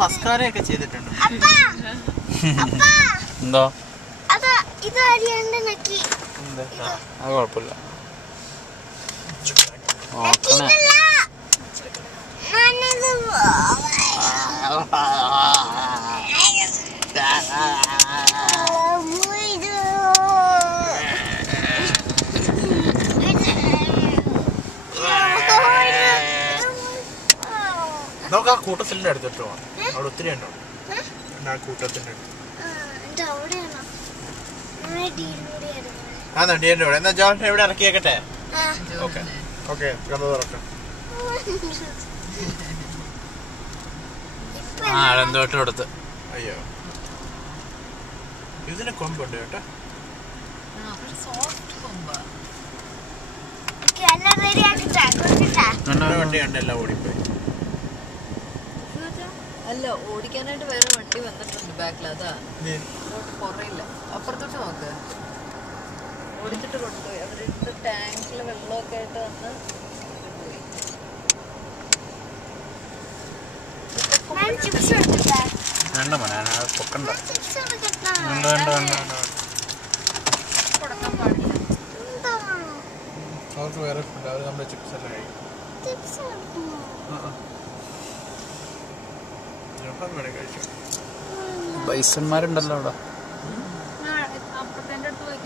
മസ്കാരയൊക്കെ ചെയ്തിട്ടുണ്ട്. എന്തോ അത് കുഴപ്പമില്ല. നമുക്ക് ആ കൂട്ടത്തിന്റെ അടുത്തിട്ട് പോവാം. അവിടെ ഒത്തിരി ഉണ്ടോ ആ കൂട്ടത്തിന്റെ അടുത്ത്? ആ ഡീൻ്റെ കൂടെ. എന്നാ ജോൺ എവിടെ ഇറക്കിയേക്കട്ടെ? ഓക്കെ ഓക്കെ തുറക്കാം. എന്തോട്ട് കൊടുത്ത്. അയ്യോ ഇതിന് കൊമ്പുണ്ട് കേട്ടോ. വണ്ടിയുണ്ട് എല്ലാം ഓടിപ്പോയി. അല്ല ഓടിക്കാനായിട്ട് വേറെ വണ്ടി വന്നിട്ടുണ്ട് ബാക്കിൽ. അതാ കുറയില്ല. അപ്പുറത്തോട്ട് നോക്ക്. ഓടിച്ചിട്ട് കൊണ്ടുപോയി. അവരുടെ ടാങ്കില് വെള്ളമൊക്കെ ആയിട്ട് വന്ന് വേണ്ട മോനെ പൊക്കണ്ട. കൊടുക്കാൻ പാടില്ല. അവർക്ക് വേറെ ഫുഡ്. അവർ നമ്മുടെ ചിപ്സ് എല്ലാം കഴിക്കും. ബൈസന്മാരുണ്ടല്ലോ അവിടെ. അപ്പുറത്തെ അടുത്ത് പോയി